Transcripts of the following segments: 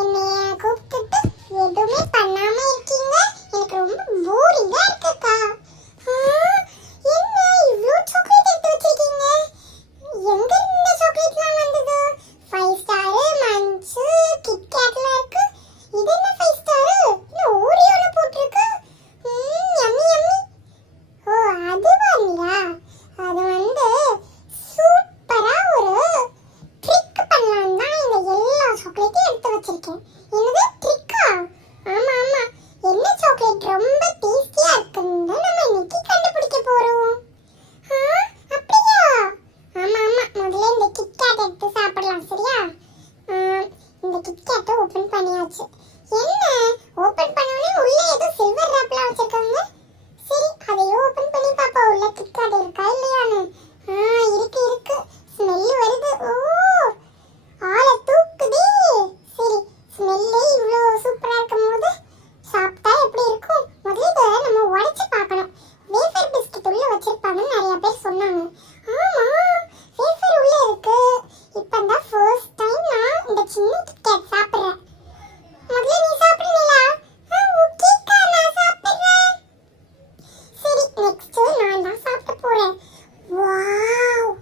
என்னைய கூப்பிட்டுட்டு எதுவுமே பண்ணாம இருக்கீங்க. எனக்கு ரொம்ப போரிங்கா இருக்குக்கா. என்ன இவ்ளோ சாக்லேட் எடுத்து வச்சிருக்கீங்க? எங்க இந்த சாக்லேட்லாம் வந்தது? 5 ஸ்டார், மன்ச், கிட் கேட்ல இருக்கு. இது என்ன 5 ஸ்டார்? இது ஓரியோல போட்டுருக்கு. Yummy yummy. ஓ அதுவா இல்லையா? அது வந்து சூப்பரா ஒரு ட்ரிக் பண்ணலாம் தான் இந்த எல்லா சாக்லேட்டையும் எடுத்து வச்சிருக்கேன். என்னது ட்ரிக்கா? ஆமா ஆமா. என்ன சாக்லேட் ரொம்ப டேஸ்டியா இருக்குன்னு நம்ம இன்னைக்கு கண்டுபிடிக்க போறோம். அப்படியா? ஆமா ஆமா. முதல்ல இந்த கிட்கேட் எடுத்து சாப்பிடலாம், சரியா? இந்த கிட்கேட்டை ஓபன் பண்ணியாச்சு. என்ன ஓபன் பண்ணோனே உள்ள ஏதோ சில்வர் ராப்லாம் வச்சிருக்காங்க. சரி அதையும் ஓபன் பண்ணி பாப்பா உள்ள கிட்கேட் இருக்கா இல்லையான்னு. இருக்கு இருக்கு. ஸ்மெல் வருது. ஓ ஆளை தூக்குதே. சரி ஸ்மெல்லே இவ்வளோ சூப்பரா இருக்கும்போது சாப்பிட்டா எப்படி இருக்கும்? முதல்ல இதை நம்ம உடைச்சு பார்க்கணும். வேஃபர் பிஸ்கட் உள்ள வச்சிருப்பாங்கன்னு நிறைய பேர் சொன்னாங்க. ஆமா வேஃபர் உள்ள இருக்கு. இப்போ தான் ஃபர்ஸ்ட் டைம் நான் இந்த சின்ன கிட்கேட் சாப்பிட்றேன். முதல்ல நீ சாப்பிடுறீங்களா? ஓகேக்கா நான் சாப்பிடுறேன். சரி நெக்ஸ்ட் நான் தான் சாப்பிட போறேன். வாவ்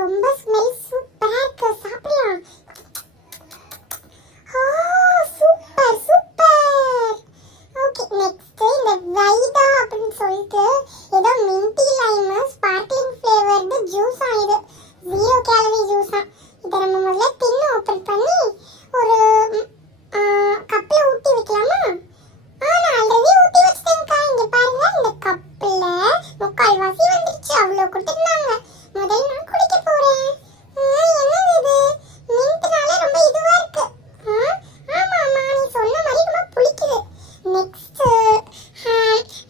ரொம்ப ஸ்மெல் சூப்பரா இருக்கு. சாப்பிடலாம். Super super. ஓகே நெக்ஸ்ட் இந்த வைடா அப்படின்னு சொல்லிட்டு ஏதோ minty Lime sparkling flavoured juice இது 0 கேலரி ஜூஸா. இதை நம்ம முதல்ல டின்னு ஓப்பன் பண்ணி ஒரு கப்ல ஊற்றி வைக்கலாமா? நான் ஆல்ரெடி ஊற்றி வச்சிட்டேன்க்கா. இங்க பாருங்க இந்த கப்ல 3/4 வந்துருச்சு. அவ்வளோ கொடுத்துருந்தாங்க. முதல்ல நான் குடிக்க போறேன். என்னது இது? மின்ட்னால ரொம்ப இதுவா இருக்கு. ஆமா ஆமா நீ சொன்ன மாதிரி ரொம்ப புளிக்குது. நெக்ஸ்ட்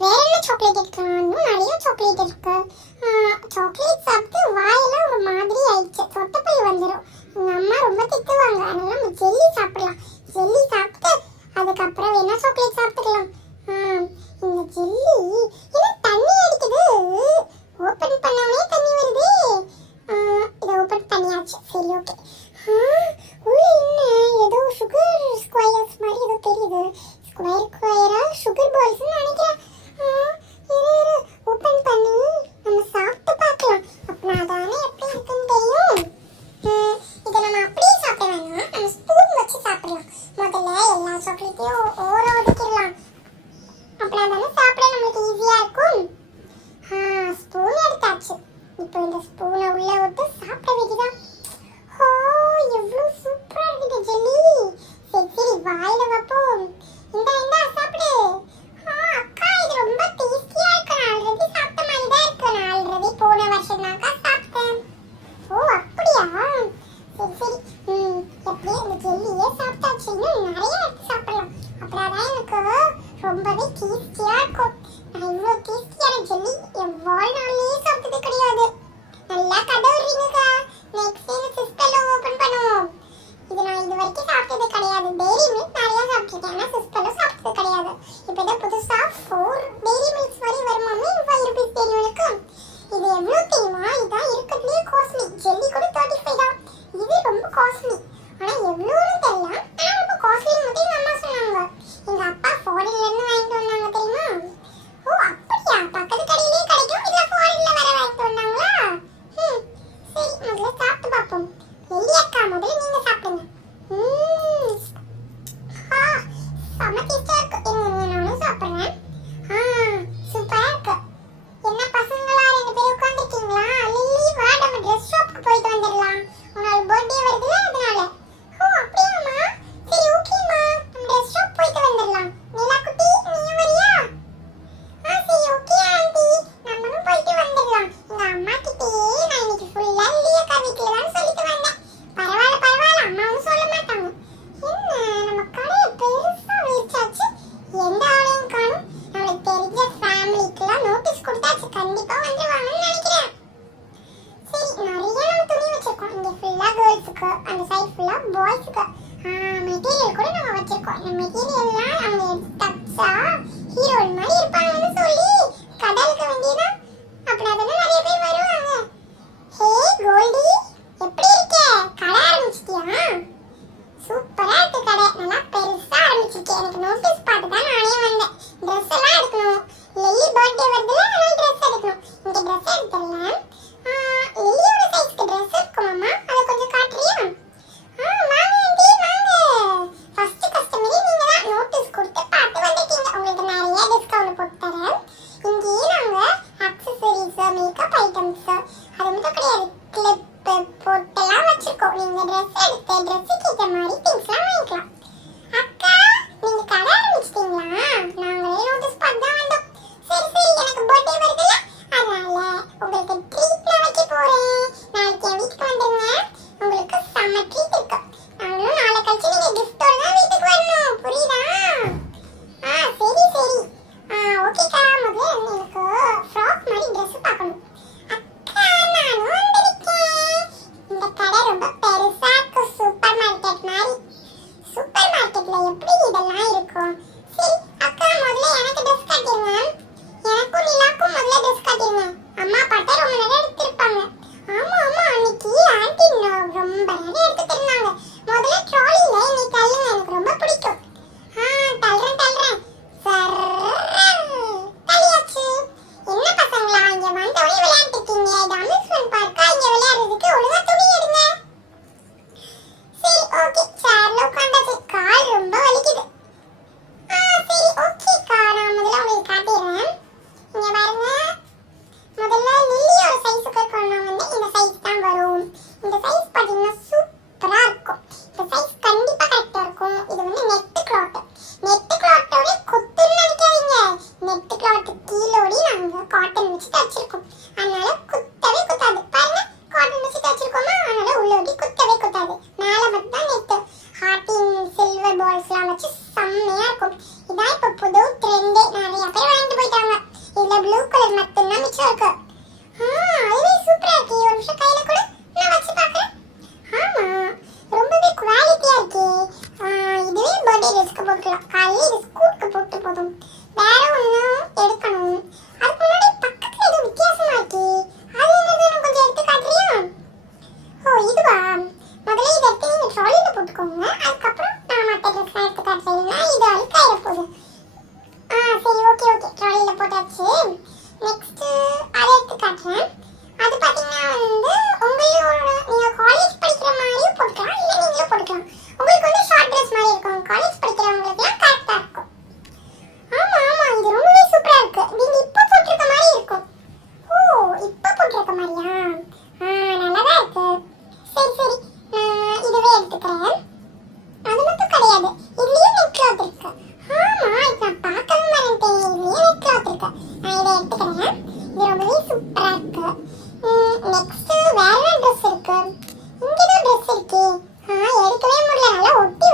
வேற என்ன சாக்லேட் எடுக்கலாம்? இன்னும் நிறைய சாக்லேட் இருக்கு. சாக்லேட் சாப்பிட்டு வாயெல்லாம் ஒரு மாதிரி ஆயிடுச்சு. சொட்டப்பல் வந்துடும். எங்க அம்மா ரொம்ப திட்டுவாங்க. அதனால நம்ம ஜெல்லி சாப்பிடலாம். ஜெல்லி சாப்பிட்டு அதுக்கப்புறம் வேணா சாக்லேட் சாப்பிட்டுக்கலாம். இந்த ஜெல்லி என்ன தண்ணி அடிக்குது? ஓபன் பண்ணவனே தண்ணி வருதே. இதை ஓபன் பண்ணியாச்சு. சரி ஓகே. உள்ள என்ன ஏதோ சுகர் ஸ்கொயர்ஸ் மாதிரி ஏதோ தெரியுது. ஸ்கொயரா சுகர் பால்ஸ்னு நினைக்கிறேன். ஓபன் பண்ணி நம்ம சாப்பிட்டு பார்க்கலாம். அப்படின்னா தானே எப்படி இருக்குன்னு தெரியும். இதை நம்ம அப்படியே சாப்பிட வேணாம். நம்ம ஸ்பூன் வச்சு சாப்பிடலாம். முதல்ல எல்லா சாக்லேட்டையும் ஓர ஒதுக்கிடலாம். அப்படின்னா தானே சாப்பிட நம்மளுக்கு ஈஸியா இருக்கும். ஸ்பூன் எடுத்தாச்சு. இப்போ இந்த ஸ்பூனை உள்ள விட்டு சாப்பிட வேண்டியதான். எவ்வளோ சூப்பரா இருக்குது ஜெல்லி. சரி சரி வாயில வைப்போம். இந்த சாப்பிடு. அக்கா இது ரொம்ப டேஸ்டியா இருக்கு. நான் ஆல்ரெடி சாப்பிட்ட மாதிரி தான் இருக்கு. நான் ஆல்ரெடி போன வருஷம் தான்க்கா சாப்பிட்டேன். ஓ அப்படியா? சரி சரி. எப்படியே இந்த ஜெல்லியே சாப்பிட்டாச்சு. இன்னும் நிறைய எடுத்து சாப்பிடலாம். அப்படியாதான் எனக்கு ரொம்பவே டேஸ்டியா இருக்கும். நான் இவ்வளோ டேஸ்டியான ஜெல்லி என் வாழ்நாளிலேயே சாப்பிட்டது கிடையாது. நல்லா கதை விடுறீங்கக்கா. நெக்ஸ்ட் இந்த சிஸ்கல்ல ஓபன் பண்ணுவோம். இது நான் இது வரைக்கும் சாப்பிட்டது கிடையாது. டெய்ரி மில்க் நிறைய சாப்பிட்டுருக்கேன். ஆனால் சிஸ்கல்ல சாப்பிட்டது கிடையாது. இப்போ இதை புதுசா 4 டெய்ரி மில்க்ஸ் மாதிரி வருமாமே. 5 ரூபீஸ் தெரியும் எனக்கு. இது எவ்வளோ தெரியுமா? இதான் இருக்கிறதுலே காஸ்ட்லி. ஜெல்லி கூட 35 தான். இது ரொம்ப காஸ்ட்லி. ஆனால் எவ்வளோன்னு தெரியல. ஆனால் ரொம்ப காஸ்ட்லின்னு மட்டும் எங்கள் அம்மா சொன்னாங்க. எங்கள் அப்பா ஃபாரின்ல இருந்து வாங்கிட்டு வந்தாங்க தெரியுமா? ஓ அப்படியா? பக்கத்து கடையிலே கிடைக்கும். இதில் ஃபாரின்ல வர வாங்கிட்டு வந்தாங்களா? சரி முதல்ல சாப்பிட்டு பார்ப்போம். எல்லியக்கா முதல்ல நீங்க சாப்பிடுங்க. செம்ம டேஸ்டா இருக்கு. நானும் சாப்பிடுறேன். சூப்பரா இருக்கு. என்ன பசங்களா 2 பேர் உட்கார்ந்துருக்கீங்களா? லில்லி வா நம்ம ட்ரெஸ் ஷாப்க்கு போயிட்டு வந்துடலாம். உன்னோட பர்த்டே வருதுல அதனால. அப்படியாம்மா? சரி ஓகேம்மா. நம்ம ட்ரெஸ் ஷாப் போயிட்டு வந்துடலாம். நீலா குட்டி நீயும் வரியா? சரி ஓகே ஆண்டி. நம்மளும் போயிட்டு வந்துடலாம். எங்க அம்மா கிட்டேயே நான் இன்னைக்கு ஃபுல்லா லில்லியக்கா வீட்டுல தான் சொல்லிட்டு வந்தேன். பரவாயில்ல பரவாயில்ல அம்மா ஒன்றும் சொல்ல மாட்டாங்க. என்ன நம்ம கடையை பெருசா விரிச்சாச்சு. எந்த ஆளையும் காணும். நம்மளுக்கு தெரிஞ்ச ஃபேமிலிக்கெல்லாம் நோட்டீஸ் கொடுத்தாச்சு. கண்டிப்பா வந்துருவாங்கன்னு நினைக்கிறேன். சரி நிறைய நம்ம துணி வச்சிருக்கோம். இங்க ஃபுல்லா கேர்ள்ஸுக்கு, அந்த சைடு ஃபுல்லா பாய்ஸுக்கு. மெட்டீரியல் கூட நம்ம வச்சிருக்கோம். இந்த மெட்டீரியல்லாம் நம்ம எடுத்து தச்சா ஹீரோயின் மாதிரி இருப்பாங்கன்னு சொல்லி கடலுக்கு வேண்டியதான். அப்படின்னா தானே நிறைய பேர் வருவாங்க. ஹே கோல்டி எப்படி இருக்க? கடை ஆரம்பிச்சிட்டியா? சூப்பரா இருக்கு கடை. நல்லா பெருசா ஆரம்பிச்சிருக்கேன். எனக்கு நோட்டீஸ் பார்த்து தான் நானே வந்தேன். ட்ரெஸ் எல்லாம் எடுக்கணும். லில்லி பர்த்டே வருதுல, அதனால ட்ரெஸ் எடுக்கணும். இங்க ட்ரெஸ் எடுத்துடலாம். லில்லியோட சைஸ்க்கு ட்ரெஸ் இருக்குமாமா? அதை கொஞ்சம் காட்டுறியா? வாங்க ஆண்டி வாங்க. ஃபர்ஸ்ட் கஸ்டமரே நீங்க தான். நோட்டீஸ் கொடுத்து பார்த்து வந்திருக்கீங்க. உங்களுக்கு நிறைய டிஸ்கவுண்ட் போட்டு தரேன். இங்கேயே நாங்க அக்சசரிஸ், மேக்கப் ஐட்டம்ஸ், அது மட்டும் கிடையாது, கிளிப் போட்டெல்லாம் வச்சிருக்கோம். நீங்க ட்ரெஸ் எடுத்து ட்ரெஸ்ஸுக்கு ஏற்ற மாதிரி திங்ஸ்லாம் வாங்கிக்கலாம். அக்கா நீங்க கடை ஆரம்பிச்சிட்டீங்களா? நாங்களே நோட்டீஸ் பார்த்து தான் வந்தோம். சரி சரி, எனக்கு பர்த்டே வருதுல்ல, அதனால உங்களுக்கு ட்ரீட் நான் வைக்க போறேன். நாளைக்கு என் வீட்டுக்கு வந்துருங்க. உங்களுக்கு செம்ம ட்ரீட் இருக்கு. நாங்களும் நாளை கழிச்சு நீங்க கிஃப்டோட தான் வீட்டுக்கு வரணும். புரியுதா? சரி சரி. ஓகேக்கா. முதல்ல எனக்கு ஃப்ராக் மாதிரி ட்ரெஸ் பார்க்கணும். அக்கா நானும் வந்திருக்கேன். இந்த கடை ரொம்ப பெருசா இருக்கு. சூப்பர் மார்க்கெட் மாதிரி. சூப்பர் மார்க்கெட்ல எப்படி இதெல்லாம் இருக்கும்? சரி அக்கா, முதல்ல எனக்கு ட்ரெஸ் காட்டிருங்க. எனக்கும் நிலாக்கும் முதல்ல ட்ரெஸ் காட்டிருங்க. அம்மா பாட்டா ரொம்ப நேரம் எடுத்திருப்பாங்க. ஆமா ஆமா, அன்னைக்கு ஆண்டி ரொம்ப நேரம் எடுத்து தந்தாங்க. முதல்ல ட்ராலில நீ தள்ளுங்க, எனக்கு ரொம்ப பிடிக்கும். தள்ளுறேன் தள்ளுறேன். தள்ளியாச்சு. என்ன பசங்களா, இங்க வந்தவனே விளையாண்டு இருக்கீங்க? இது அம்யூஸ்மெண்ட் பார்க்கா? இங்க விளையாடுறதுக்கு ஒழுங்கா துணி எடுங்க. சரி ஓகே, சேர்ல உட்கார்ந்தாச்சு. கால் ரொம்ப வலிக்குது. சரி ஓகேக்கா, நான் முதல்ல உங்களுக்கு காட்டிடுறேன். இங்க பாருங்க, முதல்ல லில்லியோட சைஸுக்கு கொண்டு வந்து இந்த சைஸ் தான் வரும். இந்த சைஸ் பார்த்தீங்கன்னா சூப்பரா இருக்கும். இந்த சைஸ் கண்டிப்பா கரெக்டா இருக்கும். இது வந்து நெட் கிளாத். நெட் கிளாத்தோட குத்துன்னு நினைக்காதீங்க. நெட் கிளாத் கீழோடி நாங்க காட்டன் வச்சு தச்சிருக்கோம். அதனால குத்தவே குத்தாது. பாருங்க, காட்டன் வச்சு தச்சிருக்கோமா, அதனால உள்ளோடி குத்தவே குத்தாது. மேல மட்டும் தான் நெட். ஹார்டின் சில்வர் பால்ஸ்லாம் வச்சு செம்மையா இருக்கும். இதான் இப்ப புது ட்ரெண்டே. நிறைய பேர் வாங்கிட்டு போயிட்டாங்க. இதுல ப்ளூ கலர் மட்டும் தான் மிச்சம் இருக்கு. அதுவே சூப்பரா இருக்கு. ஒரு நிமிஷம் கையில கூட நான் வச்சு பார்க்கறேன். ஆமா, ரொம்பவே குவாலிட்டியா இருக்கு. இதுவே பர்த்டே ட்ரெஸ்க்கு போட்டுக்கலாம். காலையில இது ஸ்கூலுக்கு போட்டு போதும். வேற ஒன்றும் எடுக்கணும். அதுக்கு முன்னாடி பக்கத்துல ஏதோ வித்தியாசமா இருக்கு. அது என்னதுன்னு கொஞ்சம் எடுத்து காட்டுறியா? இதுவா? முதல்ல இதை எடுத்து நீங்க ட்ராலில போட்டுக்கோங்க. அதுக்கப்புறம் நான் மற்ற ட்ரெஸ் எடுத்து காட்டுறேன். இது அழுக்காயிட போகுது. சரி ஓகே ஓகே, ட்ராலில போட்டாச்சு. நெக்ஸ்ட் அதை எடுத்து காட்டுறேன். அது பாத்தீங்கன்னா வந்து உங்களோட, நீங்க காலேஜ் படிக்கிற மாதிரியும் போட்டுக்கலாம், இல்ல நீங்களும் போட்டுக்கலாம். உங்களுக்கு வந்து ஷார்ட் ட்ரெஸ் மாதிரி இருக்கும். காலேஜ் படிக்கிறவங்களுக்குலாம் கரெக்டா இருக்கும். ஆமா ஆமா, இது ரொம்பவே சூப்பரா இருக்கு. நீங்க இப்ப போட்டிருக்க மாதிரி இருக்கும். இப்ப போட்டிருக்க மாதிரியா? நல்லாதான் இருக்கு. சரி சரி, நான் இதுவே எடுத்துக்கிறேன். அது மட்டும் கிடையாது, இதுலயும் நெட் கிளாத் இருக்கு. ஆமா, இது நான் பார்க்கவே மறந்துட்டேன். இதுலயும் நெட் கிளாத் இருக்கு. நான் இதை எடுத்துக்கிறேன். இது ரொம்பவே சூப்பரா இருக்கு. நெக்ஸ்ட் வேற ட்ரெஸ் இருக்கு. இங்கதான் ட்ரெஸ் இருக்கு. எடுக்கவே முடியல, நல்லா ஒட்டி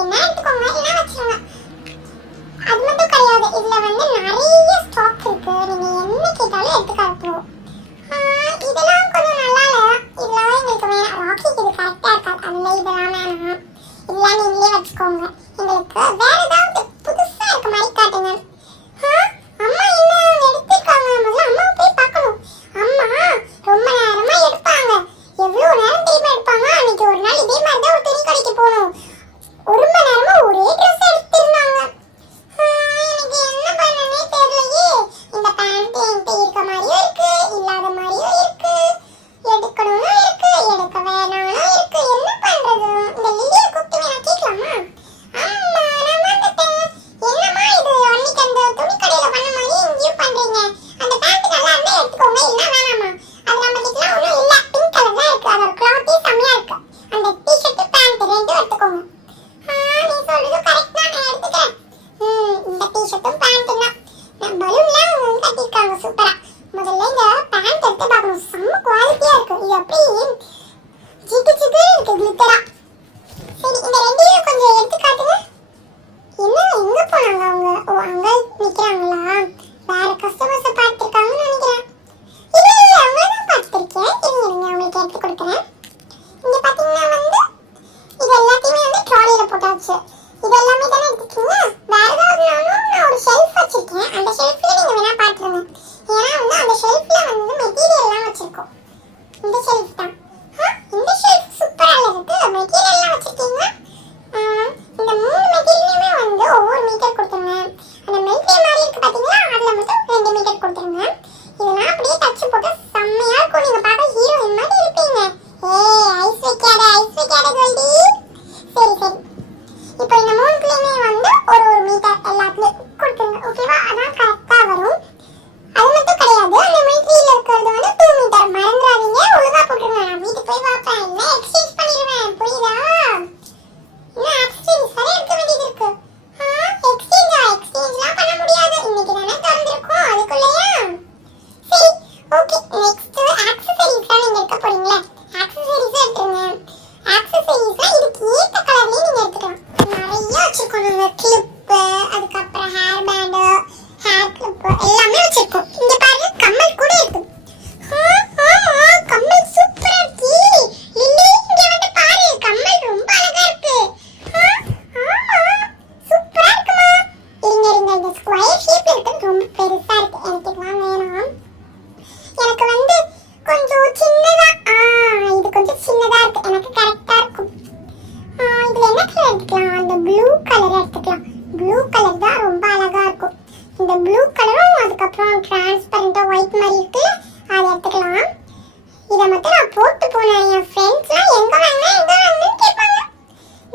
வேணா எடுத்துக்கோங்க, இல்லைன்னா வச்சிருங்க. அது மட்டும் கிடையாது, இதுல வந்து நிறைய ஸ்டாக் இருக்கு, நீங்க என்ன கேட்டாலும் எடுத்துக்கலாம். இதெல்லாம் கொஞ்சம் நல்லா இல்ல, இதெல்லாம் எங்களுக்கு வேணாம். ராக்கிக்கு இது கரெக்டா இருக்காது, அதுல இதெல்லாம் வேணாம், இதெல்லாம் நீங்களே வச்சுக்கோங்க. எங்களுக்கு வேற ஏதாவது புதுசா இருக்க மாதிரி காட்டுங்க. அம்மா என்ன எடுத்துருக்காங்க, முதல்ல அம்மாவை போய் பார்க்கணும். அம்மா ரொம்ப நேரமா எடுப்பாங்க, எவ்வளவு நேரம் தெரியுமா எடுப்பாங்க. அன்னைக்கு ஒரு நாள் இதே மாதிரி தான் ஒரு துணி கடைக்கு போனோம், ஒரு மணி நேரமா ஒரே ட்ரெஸ் எடுத்திருந்தாங்க. எனக்கு என்ன பண்ணனே தெரியலையே. இந்த பேண்ட் என்கிட்ட இருக்க மாதிரியும் இருக்கு, இல்லாத மாதிரியும் இருக்கு, எடுக்கணும்னு இருக்கு, எடுக்க வேணாம்னு இருக்கு, என்ன பண்றது? இந்த லில்லியை கூப்பிட்டு நான் கேட்கலாமா? அம்மா நான் வந்துட்டேன். என்னம்மா இது, அன்னைக்கு அந்த துணி கடையில பண்ண மாதிரி இங்கேயும் பண்றீங்க? அந்த பேண்ட் நல்லா இருந்தா எடுத்துக்கோங்க, இல்ல வேணாமா? அது நம்ம கிட்ட ஒன்றும் இல்ல, பிங்க் கலர் தான் இருக்கு, அதோட கிளாத்தே செம்மையா இருக்கு. அந்த டிஷர்ட் பேண்ட் ரெண்டும் எடுத்துக்கோங்க. நீ சொல்றது கரெக்ட் தான், நான் எடுத்துக்கிறேன். இந்த டிஷர்ட்டும் பேண்ட்டும் தான். நான் பலூன்லாம் அவங்க கட்டிருக்காங்க சூப்பரா. முதல்ல இந்த பேண்ட் எடுத்து பார்க்கணும், செம்ம குவாலிட்டியா இருக்கு. இது அப்படியே ஜிகு ஜிகு இருக்கு, கிளிட்டரா. சரி, இந்த ரெண்டையும் கொஞ்சம் எடுத்து காட்டுங்க. என்ன எங்க போனாங்க அவங்க? ஓ, அங்க நிக்கிறாங்களா? வேற கஸ்டமர்ஸை பார்த்துருக்காங்கன்னு நினைக்கிறேன். இல்லை அவங்கள தான் பார்த்துருக்கேன். இருங்க அவங்களுக்கு எடுத்து கொடுக்குறேன். இங்க பாத்தீங்கன்னா வந்து இது எல்லாத்தையுமே வந்து ட்ராலியில போட்டாச்சு. இது எல்லாமே தானே எடுத்துக்கீங்க. வேற ஏதாவது நான் ஒரு ஷெல்ஃப் வச்சிருக்கேன், அந்த ஷெல்ஃப்ல நீங்க வேணா பாத்துருங்க. ஏன்னா வந்து அந்த ஷெல்ஃப்ல வந்து மெட்டீரியல் எல்லாம் வச்சிருக்கோம். இந்த ஷெல்ஃப் தான். இந்த ஷெல்ஃப் சூப்பரா இருக்கு, மெட்டீரியல் எல்லாம் வச்சிருக்கீங்க. இந்த 3 மெட்டீரியலுமே வந்து ஒவ்வொரு மீட்டர் கொடுத்துருங்க. அந்த மெல்டே மாதிரி இருக்கு பாத்தீங்களா, அதுல மட்டும் 2 மீட்டர் கொடுத்துருங்க. இதெல்லாம் அப்படியே தச்சு போட்டு செம்மையா இருக்கும், நீங்க பார்க்க ஹீரோயின் மாதிரி இருப்பீங்க. ஐஸ் வைக்காத கோல்டி. சரி சரி, இப்போ இந்த 3க்குலயுமே வந்து ஒரு மீட்டர் எல்லாத்துலயும் கொடுத்துருங்க, ஓகேவா? அதான் கரெக்டா வரும். அது மட்டும் கிடையாது, அந்த மெட்டீரியல் இருக்கிறது வந்து 2 மீட்டர் மறந்துடாதீங்க, ஒழுங்கா போட்டுருங்க. நான் வீட்டுக்கு போய் பார்ப்பேன், இல்லை எக்ஸ்சேஞ்ச் பண்ணிடுவேன், புரியுதா? இன்னும் எக்ஸ்சேஞ்ச் வரை எடுக்க வேண்டியது இருக்கு. எக்ஸ்சேஞ்ச்லாம் பண்ண முடியாது, இன்னைக்கு தானே திறந்திருக்கோம், அதுக்குள்ளேயா? சரி, ஓகே. நெக்ஸ்ட் ஆக்சசரிஸ்லாம் நீங்க எடுக்க போறீங்களா? ஆக்சசரிஸ் எடுத்துருங்க. ஆக்சசரிஸ்லாம் இதுக்கு ஏத்த கலர்லயே நீங்க எடுத்துக்கலாம். நிறைய வச்சிருக்கோம் நாங்க, கிளிப்பு, அதுக்கப்புறம் ஹேர் பேண்டு, ஹேர் கிளிப்பு எல்லாமே வச்சிருக்கோம். இங்க பாருங்க, கம்மல் கூட இருக்கு. ஆமா, கம்மல் சூப்பரா இருக்கு. லில்லி இங்க வந்து பாரு, கம்மல் ரொம்ப அழகா இருக்கு. ஆமா, சூப்பரா இருக்குமா? இருங்க இந்த ஸ்கொயர் ஷேப்ல இருக்கு, ரொம்ப பெருசா இருக்கு, எனக்கு இதெல்லாம் வேணாம். எனக்கு வந்து கொஞ்சம் சின்னதா, இது கொஞ்சம் சின்னதா இருக்கு, எனக்கு கரெக்டா இருக்கும். இதுல என்ன கலர் எடுத்துக்கலாம்? அந்த ப்ளூ கலர் எடுத்துக்கலாம். ப்ளூ கலர் தான் ரொம்ப அழகா இருக்கும். இந்த ப்ளூ கலரும் அதுக்கப்புறம் டிரான்ஸ்பரண்டா ஒயிட் மாதிரி இருக்குல்ல, அதை எடுத்துக்கலாம். இதை மட்டும் நான் போட்டு போனேன், என் ஃப்ரெண்ட்ஸ்லாம் எங்க வாங்கினு கேட்பாங்க.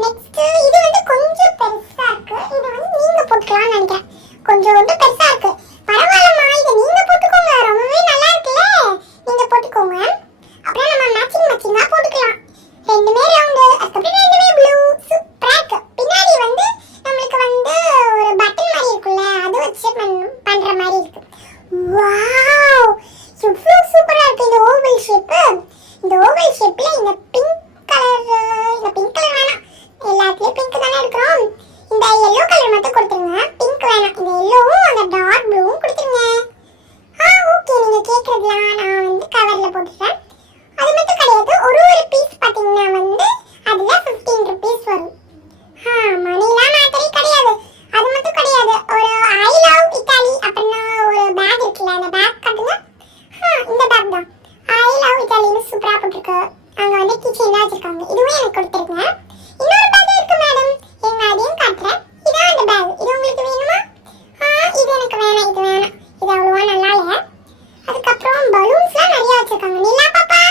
நெக்ஸ்ட் இது வந்து கொஞ்சம் பெருசா இருக்கு, இது வந்து நீங்க போட்டுக்கலாம்னு நினைக்கிறேன். கொஞ்சம் வந்து பெருசா இருக்கு, பரவாயில்லம்மா, இதை நீங்க போட்டுக்கோங்க, ரொம்பவே நல்லா இருக்குல்ல, நீங்க போட்டுக்கோங்க. அப்புறம் நம்ம மேட்சிங்கா போட்டுக்கலாம். ரெண்டுமே ரவுண்டு, அதுக்கப்புறம் ரெண்டுமே ப்ளூ, சூப்பரா இருக்கு. பின்னாடி வந்து நம்மளுக்கு வந்து ஒரு பட்டன் மாதிரி இருக்குல்ல, அது வச்சு பண்ற மாதிரி இருக்கு. வாவ், எவ்வளவு சூப்பரா இருக்கு இந்த ஓவல் ஷேப். இந்த ஓவல் ஷேப்ல இந்த பிங்க் கலர் வேணாம், எல்லாத்துலயும் பிங்க் தானே எடுக்கிறோம். இந்த எல்லோ கலர் மட்டும் கொடுத்துருங்க, பிங்க் வேணாம். இந்த எல்லோவும் அந்த டார்க் ப்ளூவும் கொடுத்துருங்க. ஓகே, நீங்க கேட்கறதுலாம் நான் வந்து கவர்ல போட்டுறேன். அது மட்டும் கிடையாது, ஒரு பீஸ் பாத்தீங்கன்னா வந்து அதுல 15 rupees வரும். மணிலாம் மேட்டரே கிடையாது. அது மட்டும் கிடையாது, ஒரு ஐ லவ் இட்டாலி அப்படின்னா ஒரு பேக் இருக்குல்ல, அந்த பேக் காட்டுங்க. இந்த பேக் தான், ஐ லவ் இட்டாலின்னு சூப்பரா போட்டிருக்கு. அங்க வந்து கிச்சன்ல வச்சிருக்காங்க, இதுவும் எனக்கு கொடுத்துருங்க. இன்னொரு பேக் இருக்கு மேடம், எங்க அதையும் காட்டுறேன். இதான் அந்த பேக், இது உங்களுக்கு வேணுமா? இது எனக்கு வேணாம், இது வேணாம், இது அவ்வளவா நல்லா இல்லை. அதுக்கப்புறம் பலூன்ஸ்லாம் நிறைய வச்சிருக்காங்க. நிலா பாப்பா,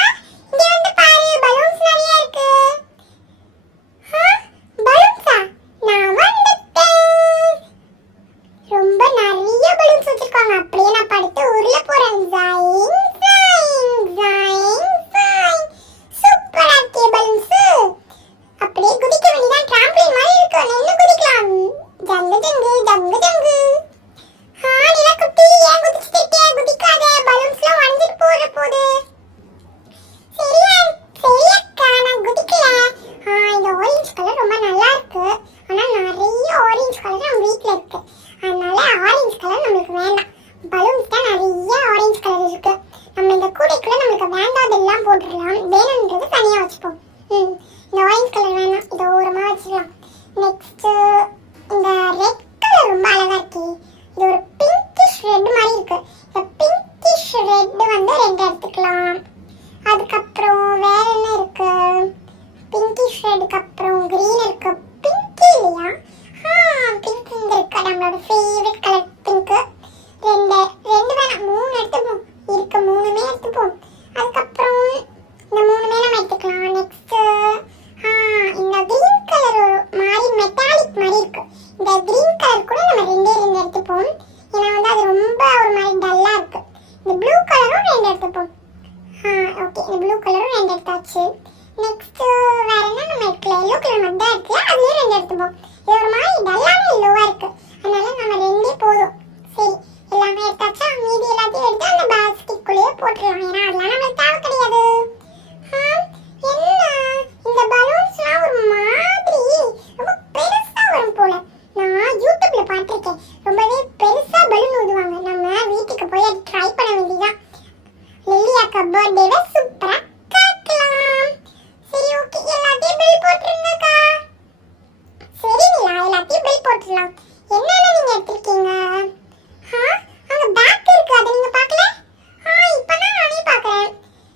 இங்க வந்து பாரு, பலூன்ஸ் நிறைய இருக்கு. பலூன்ஸா? நான் வந்துட்டேன். ரொம்ப நிறைய பலூன்ஸ் வச்சிருக்காங்க, அப்படியே நான் படுத்து உருள போறேன். சூப்பரா இருக்கே பலூன்ஸ். அப்படியே குதிக்க வேண்டியதான், டிராம்பலின் மாதிரி இருக்கு, நின்னு குதிக்கலாம். ஜங்கு ஜங்கு ஜங்கு ஜங்கு. நிலா குட்டி, ஏன் குதிச்சுட்டே குதிக்காத, பலூன்ஸ்லாம் வண்டிட்டு போது. சரியா அக்கா, நான் குதிக்கல. இந்த ஆரஞ்சு கலர் ரொம்ப நல்லா இருக்கு, பலூன்ஸ் தான் நிறைய ஆரஞ்சு கலர் இருக்கு. நம்ம இந்த கூடைக்குள்ள நம்மளுக்கு வேண்டாதெல்லாம் போட்டுடலாம், வேணும்ன்றது தனியாக வச்சுப்போம். இந்த ஆரஞ்சு கலர் வேணாம், இதை ஓரமாக வச்சுக்கலாம். நெக்ஸ்ட் இந்த ரெட் கலர் ரொம்ப அழகா இருக்கு. இது ஒரு பிங்கிஷ் ரெட் மாதிரி இருக்கு. இந்த பிங்கிஷ் ரெட் வந்து 2 எடுத்துக்கலாம். அதுக்கப்புறம் வேற என்ன இருக்கு? பிங்கிஷ் ரெட்டுக்கு அப்புறம் கிரீன் இருக்கு. பிங்க் இல்லையா? பிங்க் இங்க இருக்கு, நம்மளோட ஃபேவரட் கலர் பிங்க். ரெண்டு வேணாம், 3 எடுத்துப்போம். இருக்கு 3மே எடுத்துப்போம். அதுக்கப்புறம் இந்த 3மே நம்ம எடுத்துக்கலாம். நெக்ஸ்ட் இந்த கிரீன் கலர் மாதிரி மெட்டாலிக் மாதிரி இருக்கு. இந்த கிரீன் கலர் கூட நம்ம 2 எடுத்துப்போம். ஏன்னா வந்து அது ரொம்ப ஒரு மாதிரி டல்லா இருக்கு. இந்த ப்ளூ கலரும் 2 எடுத்துப்போம். ஓகே, இந்த ப்ளூ கலரும் 2 எடுத்தாச்சு. நெக்ஸ்ட் வேற என்ன நம்ம எடுக்கல? எல்லோ கலர் மட்டும் இருக்கு, அதுலயும் 2 எடுத்துப்போம். இது ஒரு மாதிரி டல்லான எல்லோவா இருக்கு, அதனால நம்ம 2 போதும். சரி, எல்லாமே எடுத்தாச்சா? மீதி எல்லாத்தையும் எடுத்து அந்த பாஸ்கெட்குள்ளேயே போட்டுடலாம். ஏன்னா அதெல்லாம் நம்மளுக்கு தேவை கிடையாது. என்ன இந்த பலூன்ஸ்லாம் ஒரு மாதிரி ரொம்ப பெருசா வரும் போல. நான் யூடியூப்ல பார்த்திருக்கேன், ரொம்பவே பெருசா பலூன் ஊதுவாங்க. நம்ம வீட்டுக்கு போய் அதை ட்ரை பண்ண வேண்டியதான். லில்லியாக்கா பர்த்டேவை சூப்பரா காட்டலாம். சரி, ஓகே, எல்லாத்தையும் பில் போட்டுருங்கக்கா. சரி நிலா, எல்லாத்தையும் பில் போட்டுடலாம். என்னென்ன நீங்க எடுத்திருக்கீங்க? அங்க பேக் இருக்கு, அதை நீங்க பார்க்கல? இப்பதான் நானே பார்க்கறேன்.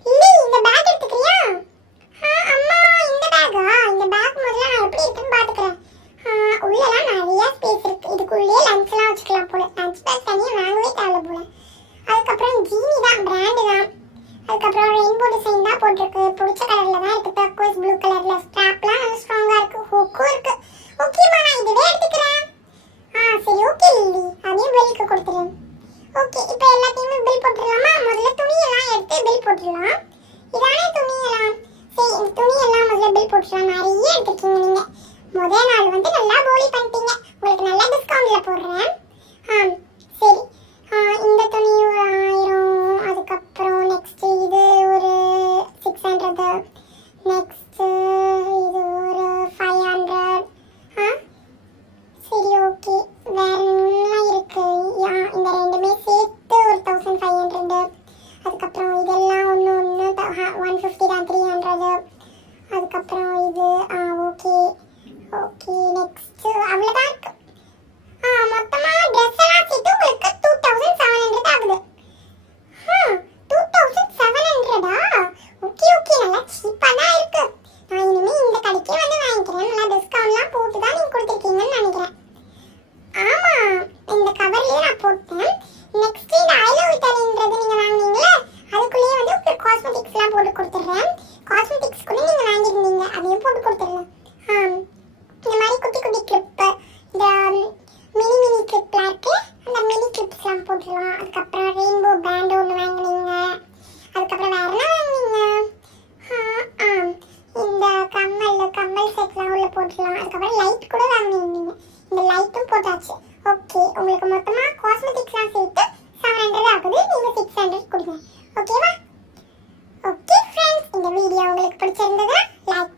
இல்ல, இந்த பேக் எடுத்துக்கிறியா? அம்மா, இந்த பேக்கா? இந்த பேக் முதல்ல நான் எப்படி இருக்குன்னு பாத்துக்கிறேன். உள்ளலாம் நிறைய ஸ்பேஸ் இருக்கு. இதுக்குள்ளேயே லஞ்ச் எல்லாம் வச்சுக்கலாம் போல. லஞ்ச் பேக் தனியா வாங்கவே தேவை போல. அதுக்கப்புறம் ஜீனி தான், பிராண்டு தான். அதுக்கப்புறம் ரெயின்போ டிசைன் தான் போட்டிருக்கு. பிடிச்ச கலர்ல தான் இருக்கு. டர்கோஸ் ப்ளூ கலர்ல. ஸ்ட்ராப்லாம் நல்லா ஸ்ட்ராங்கா இருக்கு. ஹூக்கும் இருக்கு. ஓகேமா, நான் இதுவே எடுத்துக்கிறேன். சரி, ஓகே லில்லி, அதையும் பில்லுக்கு கொடுத்துரு. ஓகே, இப்போ எல்லாத்தையுமே பில் போட்டுடலாமா? முதல்ல துணியெல்லாம் எடுத்து பில் போட்டுடலாம். இதானே துணியெல்லாம்? சரி, இந்த துணியெல்லாம் முதல்ல பில் போட்டுடலாம். நிறைய எடுத்துருக்கீங்க நீங்க. முதல் நாள் வந்து நல்லா போலி பண்ணிட்டீங்க. உங்களுக்கு நல்லா டிஸ்கவுண்ட்ல போடுறேன். சரி, இந்த துணி ஒரு 1000. அதுக்கப்புறம் நெக்ஸ்ட் இது ஒரு 600. நெக்ஸ்ட் இது ஒரு 500. சரி, ஓகே. வேற என்ன இருக்கு? இந்த 2மே சேர்த்து ஒரு 1500. அதுக்கப்புறம் இதெல்லாம் ஒன்று 150 தான், 300. அதுக்கப்புறம் இது ஓகே ஓகே. நெக்ஸ்ட் அவ்வளோதான் இருக்கு. மொத்தமா ட்ரெஸ் எல்லாம் சேர்த்து உங்களுக்கு 2700 ஆகுது. 2700? ஓகே ஓகே, நல்லா சீப்பா தான் இருக்கு. நான் இனிமே இந்த கடைக்கே வந்து வாங்கிக்கிறேன். நல்லா டிஸ்கவுண்ட்லாம் போட்டு தான் நீங்க கொடுத்துருக்கீங்கன்னு நினைக்கிறேன். ஆமா, இந்த கவர்லயே நான் போட்டேன். நெக்ஸ்ட் இந்த ஐலோ விட்டாலின்றது நீங்க வாங்குனீங்களே, அதுக்குள்ளேயே வந்து உங்களுக்கு காஸ்மெட்டிக்ஸ்லாம் போட்டு கொடுத்துறேன். காஸ்மெட்டிக்ஸ் கூட நீங்க வாங்கிருந்தீங்க, அதையும் போட்டு கொடுத்துறேன். இந்த மாதிரி குட்டி குட்டி கிளிப், இந்த மினி கிளிப்லாம் இருக்கு, அந்த மினி கிளிப்ஸ்லாம் போட்டுடலாம். அதுக்கப்புறம் ரெயின்போ பேண்ட் ஒன்று வாங்கினீங்க. அதுக்கப்புறம் வேற என்ன வாங்கினீங்க? இந்த கம்மல் செட்லாம் உள்ள போட்டுடலாம். அதுக்கப்புறம் லைட் கூட வாங்கினீங்க. இந்த லைட்டும் போட்டாச்சு. ஓகே, உங்களுக்கு மொத்தமா காஸ்மெட்டிக்ஸ்லாம் சேர்த்து 700 ஆகுது. நீங்க 600 கொடுங்க. ஓகேவா? ஓகே ஃப்ரெண்ட்ஸ், இந்த வீடியோ உங்களுக்கு பிடிச்சிருந்ததா லைக்